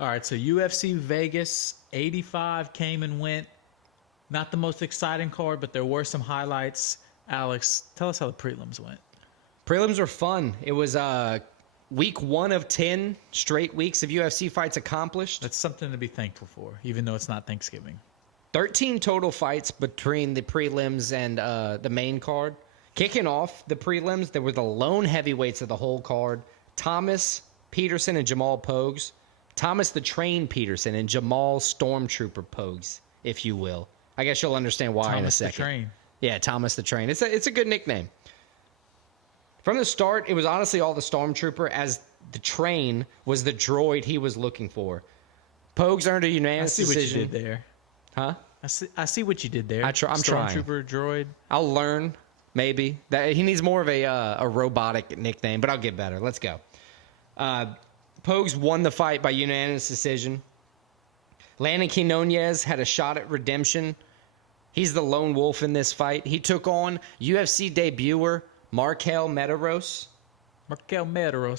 All right, so UFC Vegas 85 came and went. Not the most exciting card, but there were some highlights. Alex, tell us how the prelims went. Prelims were fun. It was week 1 of 10 straight weeks of UFC fights accomplished. That's something to be thankful for, even though it's not Thanksgiving. 13 total fights between the prelims and the main card. Kicking off the prelims, there were the lone heavyweights of the whole card. Thomas Peterson and Jamal Pogues. Thomas the Train Peterson and Jamal Stormtrooper Pogues, if you will. I guess you'll understand why in a second. Thomas the Train. Yeah, Thomas the Train. It's a good nickname. From the start, it was honestly all the Stormtrooper, as the Train was the droid he was looking for. Pogues earned a unanimous decision. I see what you did there. Huh? I see what you did there. I'm trying. Stormtrooper droid. I'll learn, maybe. He needs more of a robotic nickname, but I'll get better. Let's go. Pogues won the fight by unanimous decision. Landon Quinones had a shot at redemption. He's the lone wolf in this fight. He took on UFC debuter Markel Medeiros.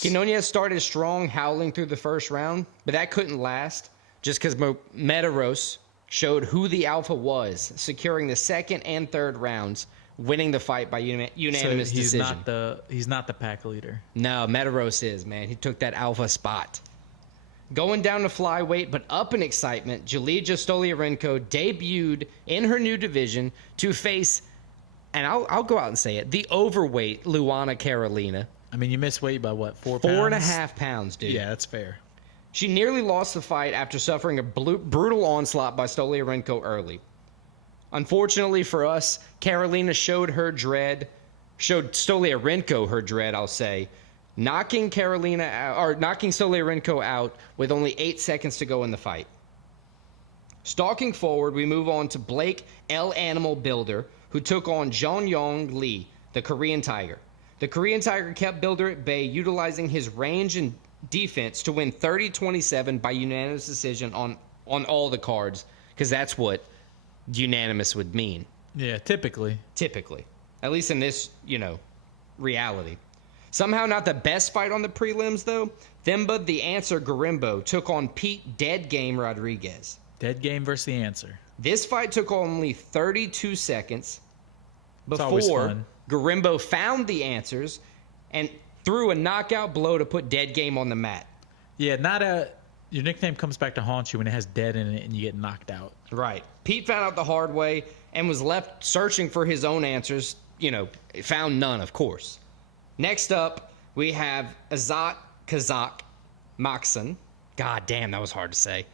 Quinones started strong, howling through the first round, but that couldn't last just because Medeiros showed who the alpha was, securing the second and third rounds, winning the fight by unanimous decision. He's not the pack leader. No, Medeiros is, man. He took that alpha spot. Going down to flyweight, but up in excitement, Julija Stoliarenko debuted in her new division to face, and I'll go out and say it, the overweight Luana Carolina. I mean, you missed weight by what, 4 pounds? 4.5 pounds, dude. Yeah, that's fair. She nearly lost the fight after suffering a brutal onslaught by Stoliarenko early. Unfortunately for us, Carolina showed Stoliarenko her dread, I'll say, knocking Stoliarenko out with only 8 seconds to go in the fight. Stalking forward, we move on to Blake El Animal Bilder, who took on Jeong Lee, the Korean Tiger. The Korean Tiger kept Bilder at bay, utilizing his range and defense to win 30-27 by unanimous decision on all the cards, because that's what unanimous would mean. Yeah, typically. At least in this, reality. Somehow not the best fight on the prelims, though. Themba the Answer Gorimba took on Pete Dead Game Rodriguez. Dead Game versus the Answer. This fight took only 32 seconds before Gorimba found the Answers and threw a knockout blow to put Dead Game on the mat. Yeah, your nickname comes back to haunt you when it has dead in it and you get knocked out. Right. Pete found out the hard way and was left searching for his own answers. Found none, of course. Next up, we have Azat Kazakh Maksum. God damn, that was hard to say.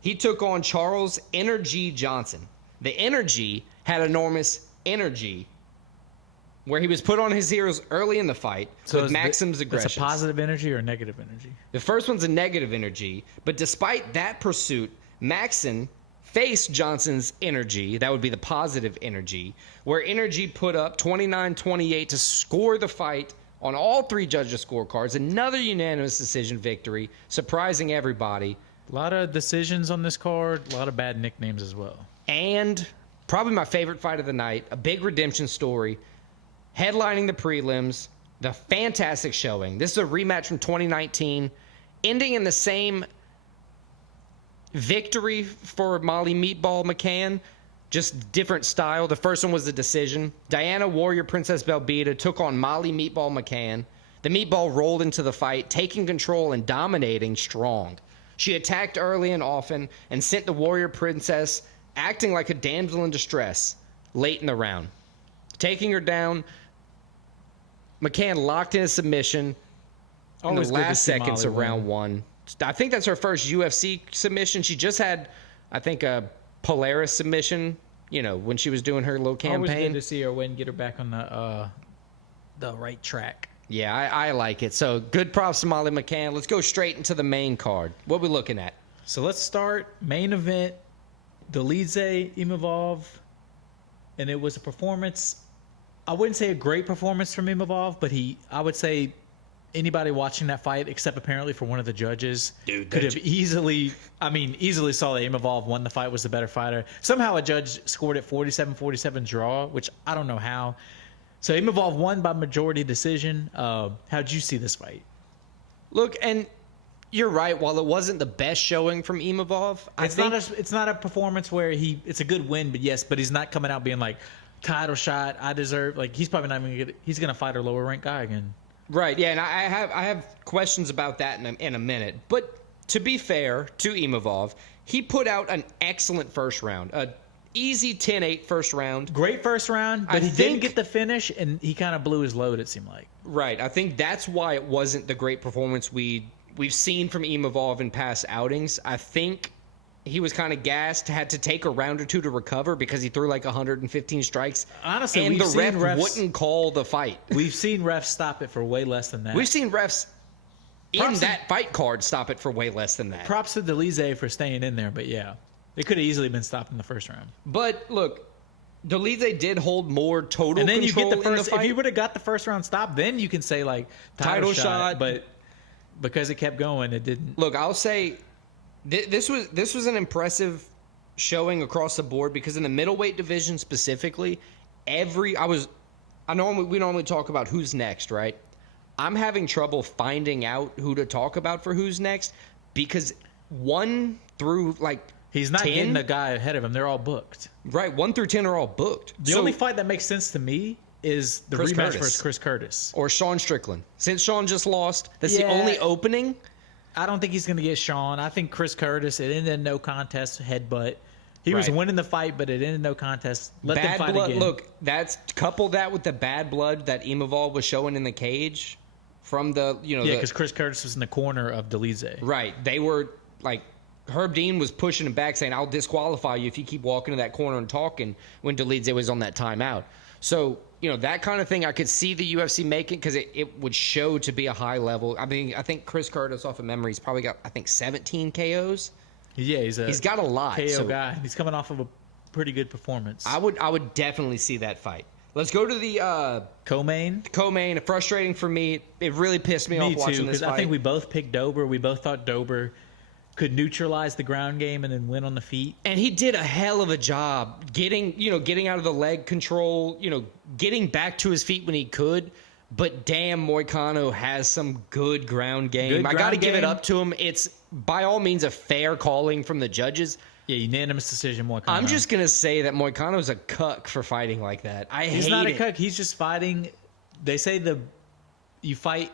He took on Charles Energy Johnson. The Energy had enormous energy, where he was put on his heels early in the fight with Maksum's aggression. It's a positive energy or a negative energy? The first one's a negative energy, but despite that pursuit, Maksum faced Johnson's energy. That would be the positive energy, where Energy put up 29-28 to score the fight on all 3 judges' scorecards. Another unanimous decision victory, surprising everybody. A lot of decisions on this card, a lot of bad nicknames as well. And probably my favorite fight of the night, a big redemption story, headlining the prelims, the fantastic showing. This is a rematch from 2019, ending in the same victory for Molly Meatball McCann, just different style. The first one was the decision. Diana Warrior Princess Belbita took on Molly Meatball McCann. The Meatball rolled into the fight, taking control and dominating strong. She attacked early and often and sent the Warrior Princess acting like a damsel in distress late in the round. Taking her down, McCann locked in a submission in the last seconds of round 1. I think that's her first UFC submission. She just had, I think, a Polaris submission, when she was doing her little campaign. Always good to see her win, get her back on the right track. Yeah, I like it. So good props to Molly McCann. Let's go straight into the main card. What are we looking at? So let's start main event, Dolidze Imavov, and it was a performance. I wouldn't say a great performance from Imavov, but I would say anybody watching that fight, except apparently for one of the judges, could have easily saw that Imavov won the fight, was the better fighter. Somehow a judge scored it 47-47 draw, which I don't know how. So Imavov won by majority decision. How'd you see this fight? Look, and you're right. While it wasn't the best showing from Imavov, It's not a performance where it's a good win, but he's not coming out being like title shot. I deserve. Like he's probably not even gonna get. He's gonna fight a lower ranked guy again. Right. Yeah, and I have questions about that in a minute. But to be fair to Imavov, he put out an excellent first round. Easy 10-8 first round. Great first round, but he didn't get the finish, and he kind of blew his load, it seemed like. Right. I think that's why it wasn't the great performance we've seen from Imavov in past outings. I think he was kind of gassed, had to take a round or two to recover because he threw like 115 strikes. Honestly, and the ref wouldn't call the fight. We've seen refs stop it for way less than that. We've seen refs in that fight card stop it for way less than that. Props to Dolidze for staying in there, but yeah. It could have easily been stopped in the first round. But look, Dolidze did hold more total and then control you get the first. in the fight. If you would have got the first round stop, then you can say like title shot. But because it kept going, it didn't. Look, I'll say this was an impressive showing across the board because in the middleweight division specifically, we normally talk about who's next, right? I'm having trouble finding out who to talk about for who's next because 1 through like. He's not 10? getting a guy ahead of him. They're all booked. Right, 1 through 10 are all booked. The only fight that makes sense to me is the rematch versus Chris Curtis. Or Sean Strickland. Since Sean just lost, that's the only opening. I don't think he's going to get Sean. I think Chris Curtis, it ended in no contest, headbutt. He was winning the fight, but it ended no contest. Let them fight again. Look, couple that with the bad blood that Imavov was showing in the cage from the, because Chris Curtis was in the corner of Dolidze. Right. They were like... Herb Dean was pushing him back, saying, I'll disqualify you if you keep walking to that corner and talking when Dolidze was on that timeout. So, that kind of thing I could see the UFC making because it would show to be a high level. I mean, I think Chris Curtis, off of memory, he's probably got, 17 KOs. Yeah, he's got a lot. KO guy. He's coming off of a pretty good performance. I would definitely see that fight. Let's go to the co-main. Co-main, frustrating for me. It really pissed me off watching this fight. I think we both picked Dober. We both thought Dober could neutralize the ground game and then win on the feet. And he did a hell of a job getting out of the leg control, getting back to his feet when he could. But damn, Moicano has some good ground game. I got to give it up to him. It's by all means a fair calling from the judges. Yeah, unanimous decision, Moicano. I'm just going to say that Moicano's a cuck for fighting like that. He's not a cuck. He's just fighting. They say you fight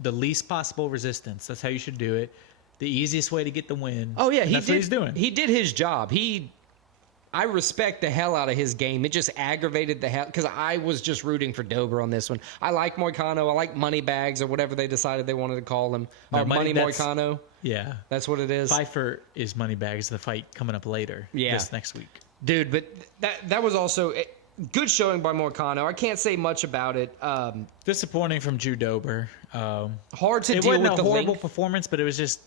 the least possible resistance. That's how you should do it. The easiest way to get the win. Oh yeah, that's what he's doing. He did his job. I respect the hell out of his game. It just aggravated the hell because I was just rooting for Dober on this one. I like Moicano. I like Moneybags or whatever they decided they wanted to call him. Or Money Moicano. Yeah, that's what it is. Pfeiffer is Moneybags. The fight coming up later. Yeah, this next week, dude. But that was also a good showing by Moicano. I can't say much about it. Disappointing from Drew Dober. Hard to deal with the It wasn't a horrible performance, but it was just.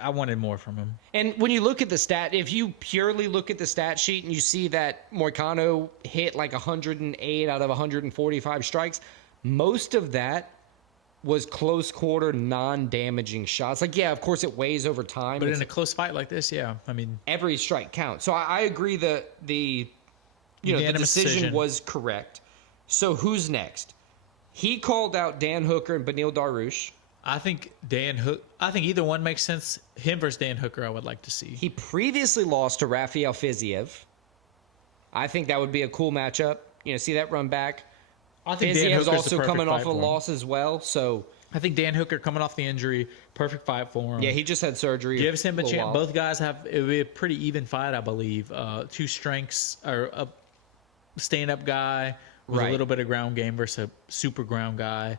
I wanted more from him. And when you look at the if you purely look at the stat sheet and you see that Moicano hit like 108 out of 145 strikes, most of that was close quarter, non-damaging shots. Like, yeah, of course it weighs over time. But in a close fight like this, yeah, I mean, every strike counts. So I agree that the decision was correct. So who's next? He called out Dan Hooker and Beneil Dariush. I think either one makes sense. Him versus Dan Hooker, I would like to see. He previously lost to Rafael Khizriev. I think that would be a cool matchup. See that run back. I think Dan Hooker's also coming off a loss as well. So I think Dan Hooker coming off the injury, perfect fight for him. Yeah, he just had surgery. Gives him a chance. Both guys it would be a pretty even fight, I believe. Two strengths, or a stand-up guy with a little bit of ground game versus a super ground guy.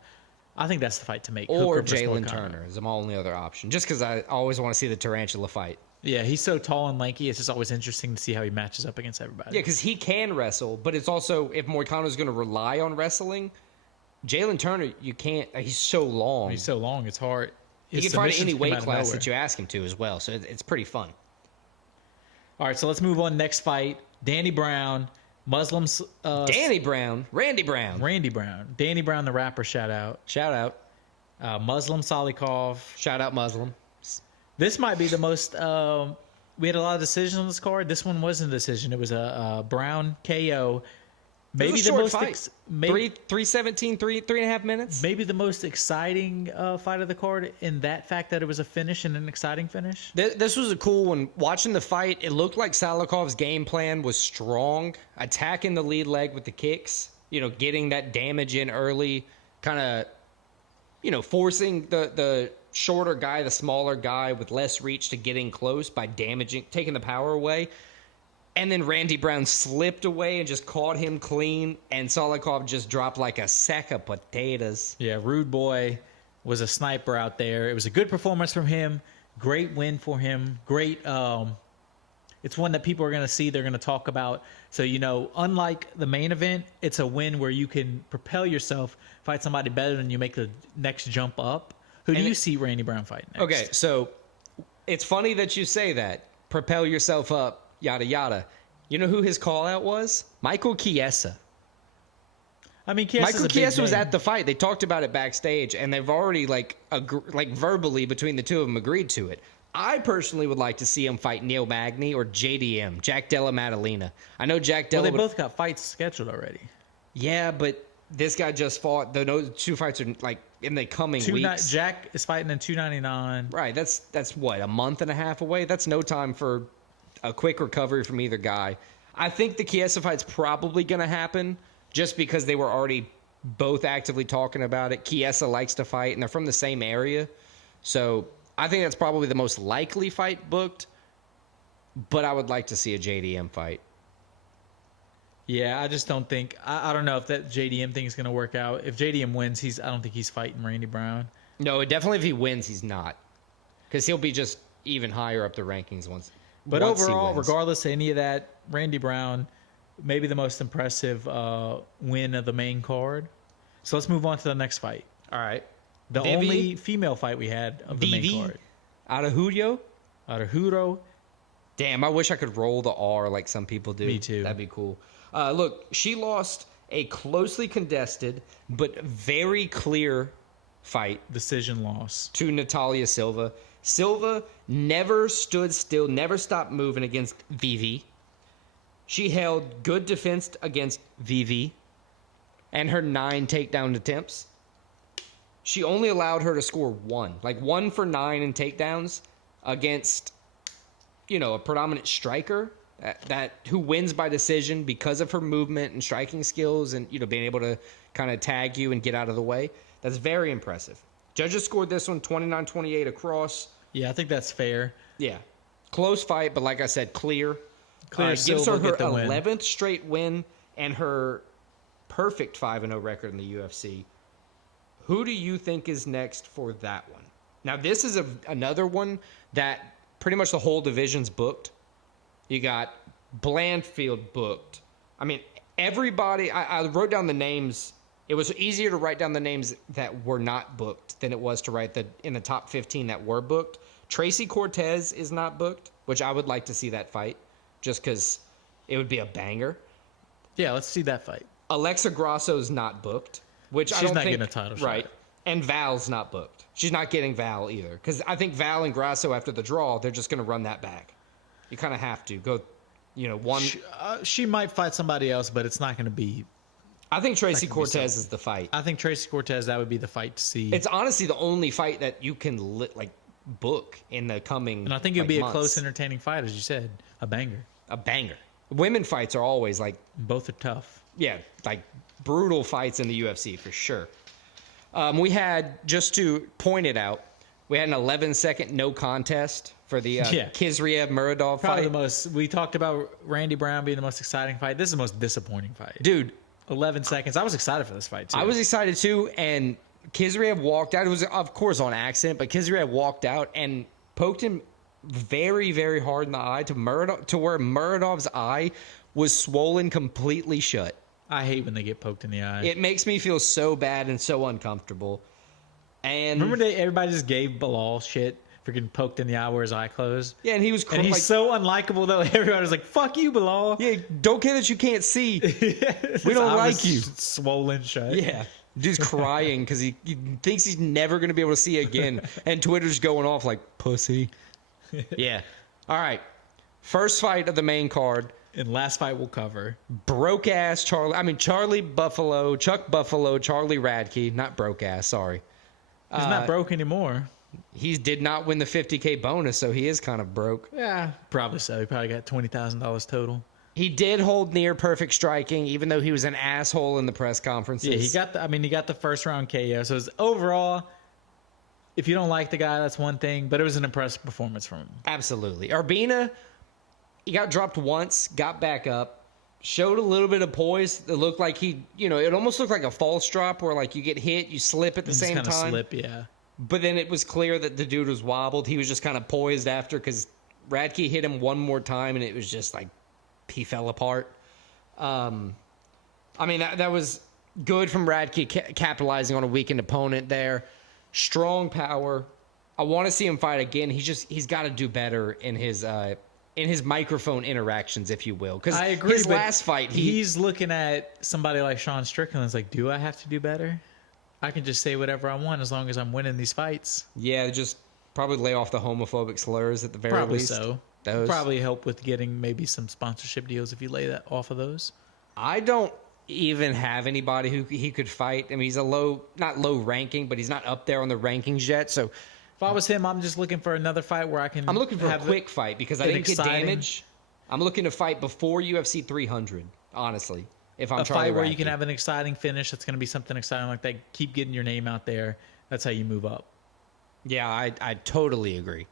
I think that's the fight to make. Or Jalen Turner is my only other option. Just because I always want to see the tarantula fight. Yeah, he's so tall and lanky. It's just always interesting to see how he matches up against everybody. Yeah, because he can wrestle, but it's also, if Moicano's going to rely on wrestling, Jalen Turner, you can't. He's so long. He's so long. It's hard. He can fight any weight class that you ask him to as well, so it's pretty fun. All right, so let's move on. Next fight, Danny Brown. Muslims. Randy Brown. Danny Brown, the rapper. Shout out. Muslim Salikhov. Shout out Muslim. This might be the most. We had a lot of decisions on this card. This one wasn't a decision. It was a Brown KO. Maybe was a the short most fight. ex- maybe, 3:17, 3.5 minutes. maybe the most exciting fight of the card in that fact that it was a finish and an exciting finish. This was a cool one. Watching the fight, it looked like Salikhov's game plan was strong, attacking the lead leg with the kicks, getting that damage in early, kind of, forcing the shorter guy, the smaller guy with less reach to getting close by taking the power away. And then Randy Brown slipped away and just caught him clean, and Salikhov just dropped like a sack of potatoes. Yeah, Rude Boy was a sniper out there. It was a good performance from him. Great win for him. Great. It's one that people are going to see. They're going to talk about. So, unlike the main event, it's a win where you can propel yourself, fight somebody better than you, make the next jump up. Who do you see Randy Brown fight next? Okay, so it's funny that you say that. Propel yourself up. Yada, yada. You know who his call-out was? Michael Chiesa. I mean, Michael Chiesa was at the fight. They talked about it backstage, and they've already, verbally between the two of them agreed to it. I personally would like to see him fight Neil Magny or JDM, Jack Della Maddalena. I know Jack Della... Well, they both got fights scheduled already. Yeah, but this guy just fought... Those two fights are, in the coming weeks. Jack is fighting in 299. Right, that's what, a month and a half away? That's no time for... a quick recovery from either guy. I think the Chiesa fight's probably going to happen just because they were already both actively talking about it. Chiesa likes to fight, and they're from the same area. So I think that's probably the most likely fight booked, but I would like to see a JDM fight. Yeah, I just don't think... I don't know if that JDM thing is going to work out. If JDM wins, I don't think he's fighting Randy Brown. No, definitely if he wins, he's not. Because he'll be just even higher up the rankings once... But overall, regardless of any of that, Randy Brown, maybe the most impressive win of the main card. So let's move on to the next fight. All right. The only female fight we had of the main card. Araujo. Damn, I wish I could roll the R like some people do. Me too. That'd be cool. Look, she lost a closely contested but very clear fight. Decision loss. To Natalia Silva. Silva never stood still, never stopped moving against Vivi. She held good defense against Vivi and her 9 takedown attempts. She only allowed her to score 1. 1 for 9 in takedowns against, a predominant striker that who wins by decision because of her movement and striking skills and, being able to kind of tag you and get out of the way. That's very impressive. Judges scored this one 29-28 across. Yeah, I think that's fair. Yeah. Close fight, but like I said, clear. Gives her 11th straight win and her perfect 5-0 record in the UFC. Who do you think is next for that one? Now, this is another one that pretty much the whole division's booked. You got Blandfield booked. I mean, everybody... I wrote down the names... It was easier to write down the names that were not booked than it was to write in the top 15 that were booked. Tracy Cortez is not booked, which I would like to see that fight just because it would be a banger. Yeah, let's see that fight. Alexa Grasso's not booked, which I don't think... She's not getting a title shot. Right. And Val's not booked. She's not getting Val either because I think Val and Grasso, after the draw, they're just going to run that back. You kind of have to go, one... She might fight somebody else, but it's not going to be... I think Tracy Cortez is the fight. I think Tracy Cortez, that would be the fight to see. It's honestly the only fight that you can book in the coming And I think it would be months. A close, entertaining fight, as you said. A banger. A banger. Women fights are always both are tough. Yeah, brutal fights in the UFC for sure. We had, just to point it out, we had an 11-second no contest for the Khizriev Muradov fight. We talked about Randy Brown being the most exciting fight. This is the most disappointing fight. Dude. 11 seconds. I was excited for this fight, too. I was excited, too, and Khizriev walked out. It was, of course, on accident, but Khizriev walked out and poked him very, very hard in the eye to where Muradov's eye was swollen completely shut. I hate when they get poked in the eye. It makes me feel so bad and so uncomfortable. And remember everybody just gave Bilal shit for getting poked in the eye where his eye closed? Yeah, and he was and he's so unlikable, though. Everybody was like, fuck you, Bilal. Yeah, don't care that you can't see. We don't like you. Swollen shut. Yeah. Dude's crying because he thinks he's never going to be able to see again. And Twitter's going off like, pussy. Yeah. All right. First fight of the main card. And last fight we'll cover. Broke ass Charlie Buffalo, Chuck Buffalo, Charlie Radtke, not broke ass, sorry. He's not broke anymore. He did not win the $50K bonus, so he is kind of broke. Yeah, probably so. He probably got $20,000 total. He did hold near perfect striking, even though he was an asshole in the press conferences. Yeah, he got the first round KO. So it's overall, if you don't like the guy, that's one thing, but it was an impressive performance from him. Absolutely. Urbina, he got dropped once, got back up, showed a little bit of poise. It looked like it almost looked like a false drop where like you get hit, you slip at the same time. Just kind of slip, yeah. But then it was clear that the dude was wobbled. He was just kind of poised after because Radtke hit him one more time and it was just like he fell apart. That was good from Radtke capitalizing on a weakened opponent there. Strong power. I want to see him fight again. He's got to do better in his microphone interactions, if you will. Because I agree. His last fight, he's looking at somebody like Sean Strickland. It's like, do I have to do better? I can just say whatever I want as long as I'm winning these fights. Yeah, just probably lay off the homophobic slurs at the very least. Probably so. Probably help with getting maybe some sponsorship deals if you lay that off of those. I don't even have anybody who he could fight. I mean, he's not low ranking, but he's not up there on the rankings yet. So if I was him, I'm just looking for another fight where I can. I'm looking for a quick fight because I didn't get damage. I'm looking to fight before UFC 300, honestly. If I'm a fight where you can have an exciting finish, that's going to be something exciting like that. Keep getting your name out there. That's how you move up. Yeah, I totally agree.